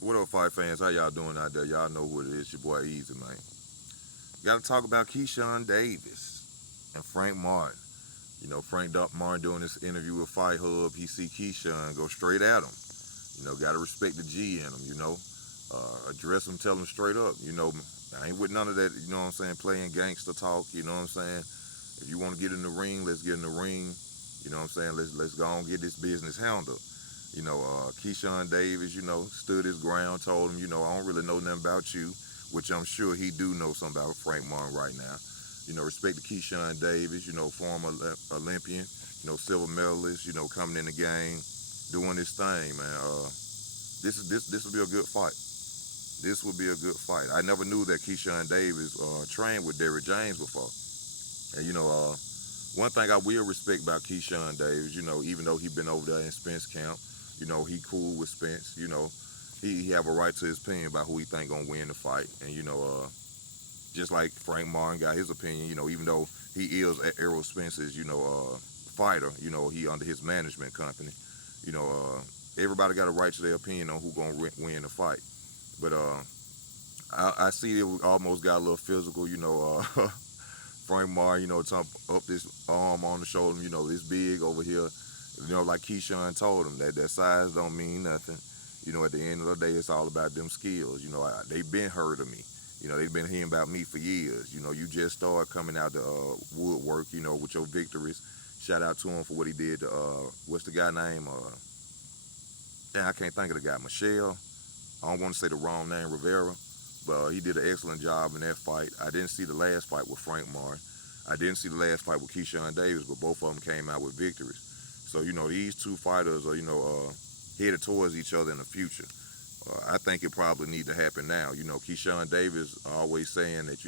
What up, fight fans? How y'all doing out there? Y'all know who it is. Your boy Easy, man. Got to talk about Keyshawn Davis and Frank Martin. Frank Martin doing this interview with Fight Hub. He see Keyshawn go straight at him. Got to respect the G in him. Address him, tell him straight up. I ain't with none of that. You know what I'm saying? Playing gangster talk. You know what I'm saying? If you want to get in the ring, let's get in the ring. You know what I'm saying? Let's go and get this business handled. Keyshawn Davis, stood his ground, told him, I don't really know nothing about you, which I'm sure he do know something about Frank Martin right now. Respect to Keyshawn Davis, former Olympian, silver medalist, coming in the game, doing his thing, man. This will be a good fight. This will be a good fight. I never knew that Keyshawn Davis trained with Derrick James before. And one thing I will respect about Keyshawn Davis, even though he been over there in Spence camp, he cool with Spence. He have a right to his opinion about who he think gonna win the fight. And just like Frank Martin got his opinion, even though he is Errol Spence's, fighter, he under his management company. You know, everybody got a right to their opinion on who gonna win the fight. But I see it almost got a little physical. Frank Martin, up this arm on the shoulder, this big over here. Like Keyshawn told him, that size don't mean nothing. At the end of the day, it's all about them skills. They've been heard of me. They've been hearing about me for years. You just started coming out the woodwork, with your victories. Shout out to him for what he did to, what's the guy name? I can't think of the guy. Michelle. I don't want to say the wrong name, Rivera. But he did an excellent job in that fight. I didn't see the last fight with Frank Martin. I didn't see the last fight with Keyshawn Davis, but both of them came out with victories. So, these two fighters are, headed towards each other in the future. I think it probably need to happen now. Keyshawn Davis always saying that,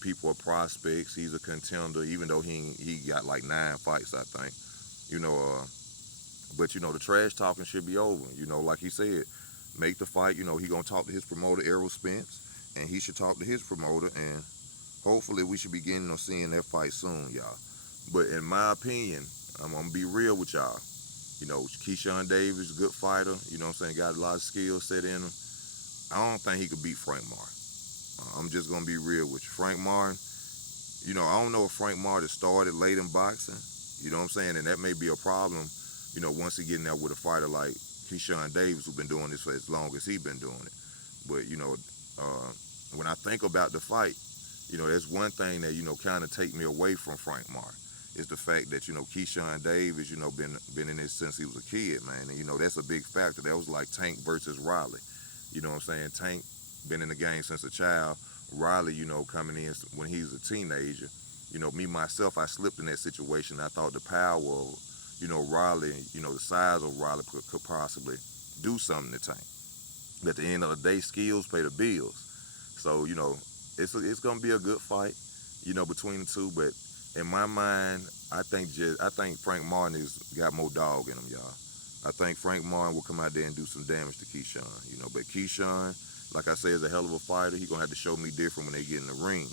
people are prospects. He's a contender, even though he got like 9 fights, I think. But, the trash talking should be over. Like he said, make the fight. He going to talk to his promoter, Errol Spence, and he should talk to his promoter, and hopefully we should be getting or seeing that fight soon, y'all. But in my opinion, I'm going to be real with y'all. Keyshawn Davis, good fighter, got a lot of skills set in him. I don't think he could beat Frank Martin. I'm just going to be real with you. Frank Martin, I don't know if Frank Martin started late in boxing, and that may be a problem, once he get in there with a fighter like Keyshawn Davis, who's been doing this for as long as he's been doing it. But, when I think about the fight, that's one thing that, kind of take me away from Frank Martin is the fact that, Keyshawn Davis, been in this since he was a kid, man. And, that's a big factor. That was like Tank versus Riley. You know what I'm saying? Tank been in the game since a child. Riley, coming in when he was a teenager. Me, myself, I slipped in that situation. I thought the power of, Riley, the size of Riley could possibly do something to Tank. But at the end of the day, skills pay the bills. So, it's going to be a good fight, between the two. But in my mind, I think Frank Martin has got more dog in him, y'all. I think Frank Martin will come out there and do some damage to Keyshawn, But Keyshawn, like I said, is a hell of a fighter. He's gonna have to show me different when they get in the ring.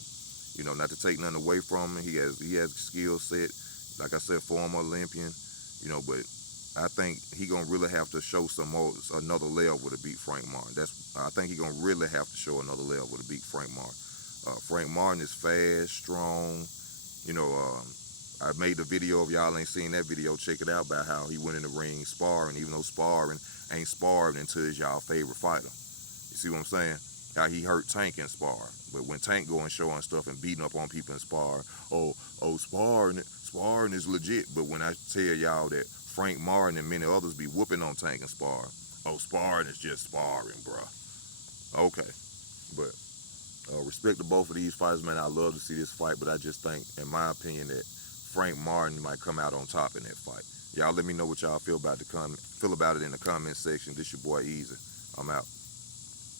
Not to take nothing away from him. He has skill set. Like I said, former Olympian. But I think he gonna really have to show another level to beat Frank Martin. I think he gonna really have to show another level to beat Frank Martin. Frank Martin is fast, strong. I made the video. If y'all ain't seen that video, check it out about how he went in the ring sparring, even though sparring ain't sparring until it's y'all favorite fighter. You see what I'm saying? How he hurt Tank in sparring. But when Tank going showing stuff and beating up on people in sparring, sparring is legit. But when I tell y'all that Frank Martin and many others be whooping on Tank and sparring, sparring is just sparring, bruh. Okay. But respect to both of these fighters, man. I love to see this fight, but I just think, in my opinion, that Frank Martin might come out on top in that fight. Y'all let me know what y'all feel about it in the comment section. This your boy Easy. I'm out.